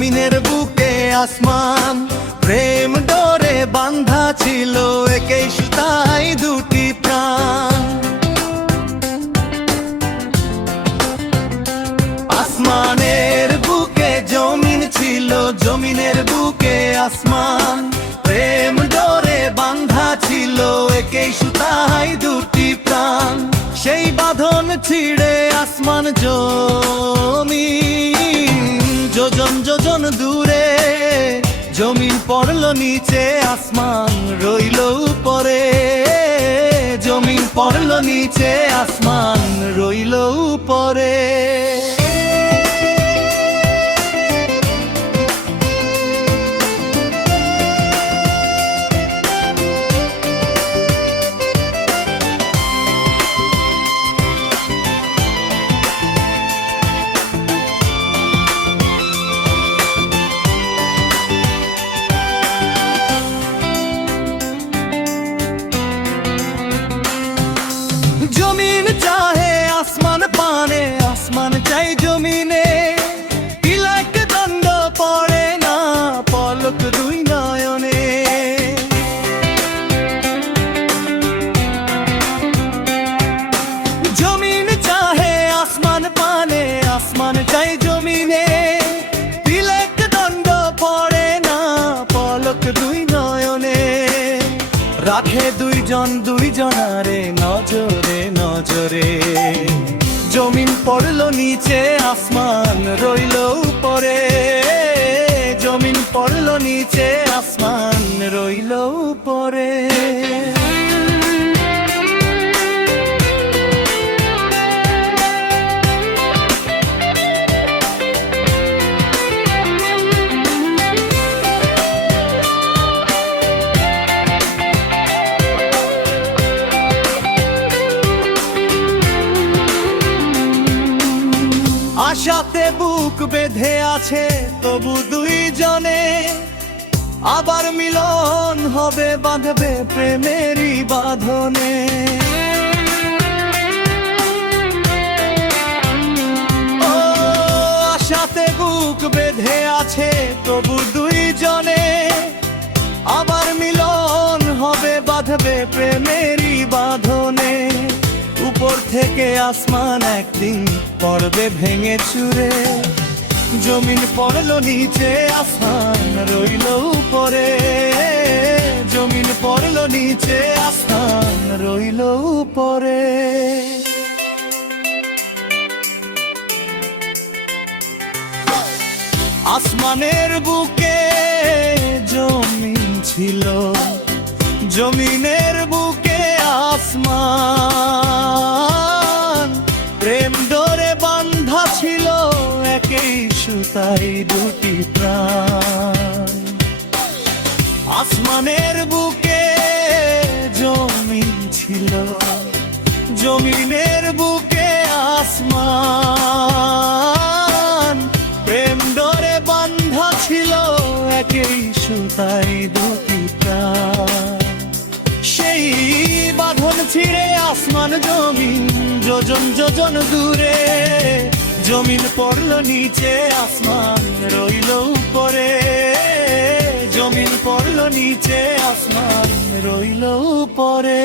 জমিনের বুকে আসমান, প্রেম ডোরে বাঁধা ছিল একই সুতায় দুটি প্রাণ। আসমানের বুকে জমিন ছিল, জমিনের বুকে আসমান, প্রেম ডোরে বাঁধা ছিল একই সুতায় দুটি প্রাণ। সেই বাঁধন ছিঁড়ে আসমান জমিন, যোজন যোজন দূরে জমিন পড়ল নিচে, আসমান রইল উপরে। জমিন পড়ল নিচে, আসমান রইল উপরে। জমিন চাহে আসমান পানে, আসমান চাই জমিনে। তিলক দণ্ড পড়ে না পলক দুই নয়নে। জমিন চাহে আসমান পানে, আসমান চাই জমিনে। তিলক দণ্ড পড়ে না পলক দুই নয়নে। রাখে দুইজন দুইজনারে নজরে নজরে। জমিন পড়ল নিচে, আসমান রইল উপরে। জমিন পড়ল নিচে, আসমান রইল উপরে। আশাতে বুক বেঁধে আছে তবু দুইজনে। আবার মিলন হবে, বাঁধবে প্রেমেরই বাঁধনে। ও আশাতে বুক বেঁধে আছে তবু দুইজনে। আবার মিলন হবে, বাঁধবে প্রেমেরই বাঁধনে। উপর থেকে আসমান একদিন পড়বে ভেঙে চুরে। জমিন পড়ল নিচে, আসমান রইল উপরে। জমিন পড়ল নিচে, আসমান রইল উপরে। আসমানের বুকে জমিন ছিল, জমিনের বুকে আসমান। প্রেম ডোরে বাঁধা ছিল একই সুতায় দুটি প্রাণ। আসমানের বুকে জমিন ছিল, জমিনের বুকে আসমান। প্রেম ডোরে বাঁধা ছিল একই সুতায় দুটি প্রাণ। সেই বাঁধন ছিঁড়ে আসমান জমিন যোজন যোজন দূরে। জমিন পড়ল নিচে, আসমান রইল উপরে। জমিন পড়ল নিচে, আসমান রইল উপরে।